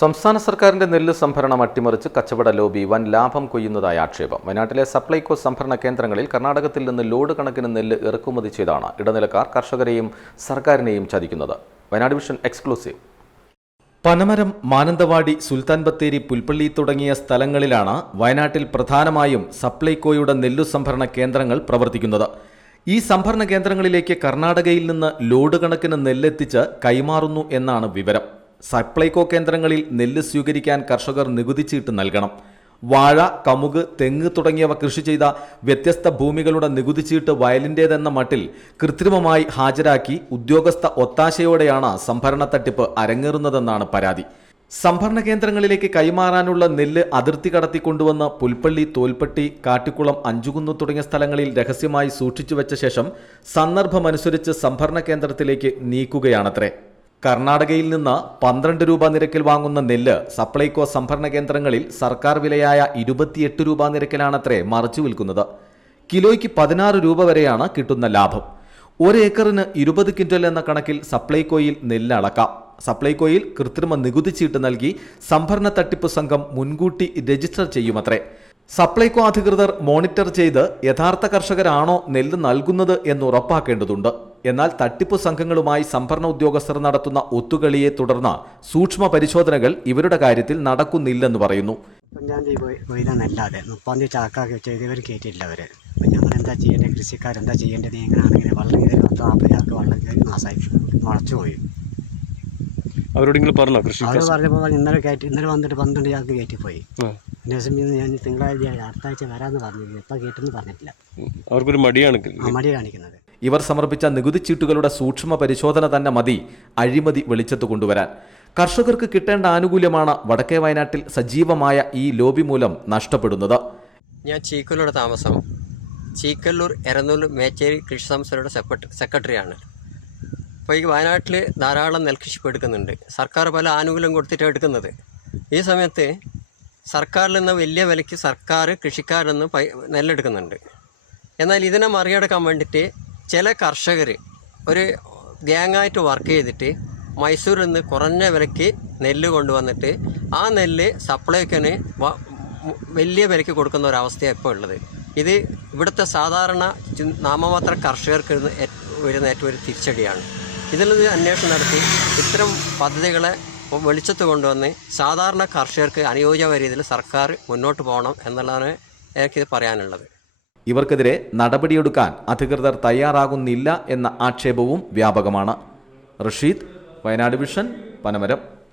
സംസ്ഥാന സർക്കാരിന്റെ നെല്ല് സംഭരണം അട്ടിമറിച്ച് കച്ചവട ലോബി വൻ ലാഭം കൊയ്യുന്നതായ ആക്ഷേപം. വയനാട്ടിലെ സപ്ലൈകോ സംഭരണ കേന്ദ്രങ്ങളിൽ കർണാടകത്തിൽ നിന്ന് ലോഡ് കണക്കിന് നെല്ല് ഇറക്കുമതി ചെയ്താണ് ഇടനിലക്കാർ കർഷകരെയും സർക്കാരിനെയും ചതിക്കുന്നത്. Wayanad vision exclusive. Panamaram Mananthavady സുൽത്താൻ ബത്തേരി പുൽപ്പള്ളി തുടങ്ങിയ സ്ഥലങ്ങളിലാണ് വയനാട്ടിൽ പ്രധാനമായും സപ്ലൈകോയുടെ നെല്ല് സംഭരണ കേന്ദ്രങ്ങൾ പ്രവർത്തിക്കുന്നത്. ഈ സംഭരണ കേന്ദ്രങ്ങളിലേക്ക് കർണാടകയിൽ നിന്ന് ലോഡ് കണക്കിന് നെല്ലെത്തിച്ച് കൈമാറുന്നു എന്നാണ് വിവരം. സപ്ലൈകോ കേന്ദ്രങ്ങളിൽ നെല്ല് സ്വീകരിക്കാൻ കർഷകർ നികുതി ചീട്ട് നൽകണം. വാഴ കമുക് തെങ്ങ് തുടങ്ങിയവ കൃഷി ചെയ്ത വ്യത്യസ്ത ഭൂമികളുടെ നികുതി ചീട്ട് വയലിന്റേതെന്ന മട്ടിൽ കൃത്രിമമായി ഹാജരാക്കി ഉദ്യോഗസ്ഥ ഒത്താശയോടെയാണ് സംഭരണ തട്ടിപ്പ് അരങ്ങേറുന്നതെന്നാണ് പരാതി. സംഭരണ കേന്ദ്രങ്ങളിലേക്ക് കൈമാറാനുള്ള നെല്ല് അതിർത്തി കടത്തി കൊണ്ടുവന്ന് പുൽപ്പള്ളി തോൽപ്പട്ടി കാട്ടിക്കുളം അഞ്ചുകുന്ന് തുടങ്ങിയ സ്ഥലങ്ങളിൽ രഹസ്യമായി സൂക്ഷിച്ചു വെച്ച ശേഷം സന്ദർഭമനുസരിച്ച് സംഭരണ കേന്ദ്രത്തിലേക്ക് നീക്കുകയാണത്രേ. കർണാടകയിൽ നിന്ന് പന്ത്രണ്ട് രൂപ നിരക്കിൽ വാങ്ങുന്ന നെല്ല് സപ്ലൈകോ സംഭരണ കേന്ദ്രങ്ങളിൽ സർക്കാർ വിലയായ ഇരുപത്തിയെട്ട് രൂപ നിരക്കിലാണത്രേ മറിച്ചു വിൽക്കുന്നത്. കിലോയ്ക്ക് പതിനാറ് രൂപ വരെയാണ് കിട്ടുന്ന ലാഭം. ഒരു ഏക്കറിന് ഇരുപത് ക്വിന്റൽ എന്ന കണക്കിൽ സപ്ലൈകോയിൽ നെല്ല് അളക്കാം. സപ്ലൈകോയിൽ കൃത്രിമ നികുതി ചീട്ട് നൽകി സംഭരണ തട്ടിപ്പ് സംഘം മുൻകൂട്ടി രജിസ്റ്റർ ചെയ്യുമത്രേ. സപ്ലൈകോ അധികൃതർ മോണിറ്റർ ചെയ്ത് യഥാർത്ഥ കർഷകരാണോ നെല്ല് നൽകുന്നത് എന്ന് ഉറപ്പാക്കേണ്ടതുണ്ട്. എന്നാൽ തട്ടിപ്പു സംഘങ്ങളുമായി സംഭരണ ഉദ്യോഗസ്ഥർ നടത്തുന്ന ഒത്തുകളിയെ തുടർന്ന് സൂക്ഷ്മ പരിശോധനകൾ ഇവരുടെ കാര്യത്തിൽ നടക്കുന്നില്ലെന്ന് പറയുന്നു. അഞ്ചാം തീയതി പോയി പോയതാന്നല്ലാതെ മുപ്പാം തീയതി ചാക്കാക്കി വെച്ച് ഇവർ കയറ്റിയില്ല അവർ അപ്പം ഞങ്ങൾ എന്താ ചെയ്യേണ്ടത്? കൃഷിക്കാരെന്താ ചെയ്യേണ്ടത്? എങ്ങനെയാണെങ്കിൽ വെള്ളം കയറി പത്ത് നാൽപ്പത് ചാക്ക് വെള്ളം കയറി നാശമായി? മുളച്ചു പോയി. അവരോടെങ്കിലും പറഞ്ഞോ കൃഷി അവർ പറഞ്ഞപ്പോൾ ഇന്നലെ കയറ്റി ഇന്നലെ വന്നിട്ട് പന്ത്രണ്ട് ചാക്ക് കയറ്റി പോയി ഇന്ന് ഞാൻ തിങ്കളാഴ്ച അടുത്ത ആഴ്ച വരാമെന്ന് പറഞ്ഞിരുന്നു. എപ്പോൾ കയറ്റെന്ന് പറഞ്ഞിട്ടില്ല. അവർക്കൊരു മടിയാണ് ആ മടി കാണിക്കുന്നത്. ഇവർ സമർപ്പിച്ച നികുതി ചീട്ടുകളുടെ സൂക്ഷ്മ പരിശോധന തന്നെ മതി അഴിമതി വെളിച്ചത്ത് കൊണ്ടുവരാൻ. കർഷകർക്ക് കിട്ടേണ്ട ആനുകൂല്യമാണ് വടക്കേ വയനാട്ടിൽ സജീവമായ ഈ ലോബി മൂലം നഷ്ടപ്പെടുന്നത്. ഞാൻ ചീക്കല്ലൂരുടെ താമസം. ചീക്കല്ലൂർ എരന്നൂർ മേച്ചേരി കൃഷി സംസ്ഥയുടെ സെക്രട്ടറി സെക്രട്ടറിയാണ്. അപ്പോൾ ഈ വയനാട്ടിൽ ധാരാളം നെൽകൃഷി എടുക്കുന്നുണ്ട്. സർക്കാർ പല ആനുകൂല്യം കൊടുത്തിട്ടാണ് എടുക്കുന്നത്. ഈ സമയത്ത് സർക്കാരിൽ നിന്ന് വലിയ വിലയ്ക്ക് സർക്കാർ കൃഷിക്കാരിൽ നിന്ന് നെല്ലെടുക്കുന്നുണ്ട്. എന്നാൽ ഇതിനെ മറികടക്കാൻ വേണ്ടിയിട്ട് ചില കർഷകർ ഒരു ഗ്യാങ്ങായിട്ട് വർക്ക് ചെയ്തിട്ട് മൈസൂരിൽ നിന്ന് കുറഞ്ഞ വിലയ്ക്ക് നെല്ല് കൊണ്ടുവന്നിട്ട് ആ നെല്ല് സപ്ലൈക്കന് വലിയ വിലയ്ക്ക് കൊടുക്കുന്ന ഒരവസ്ഥയാണ് ഇപ്പോൾ ഉള്ളത്. ഇത് ഇവിടുത്തെ സാധാരണ നാമമാത്ര കർഷകർക്ക് വരുന്ന ഏറ്റവും ഒരു തിരിച്ചടിയാണ്. ഇതിൽ നിന്ന് അന്വേഷണം നടത്തി ഇത്തരം പദ്ധതികളെ വെളിച്ചത്ത് കൊണ്ടുവന്ന് സാധാരണ കർഷകർക്ക് അനുയോജ്യമായ രീതിയിൽ സർക്കാർ മുന്നോട്ട് പോകണം എന്നുള്ളതാണ് എനിക്കിത് പറയാനുള്ളത്. ഇവർക്കെതിരെ നടപടിയെടുക്കാൻ അധികൃതർ തയ്യാറാകുന്നില്ല എന്ന ആക്ഷേപവും വ്യാപകമാണ്. റഷീദ് വയനാട് വിഷൻ പനമരം.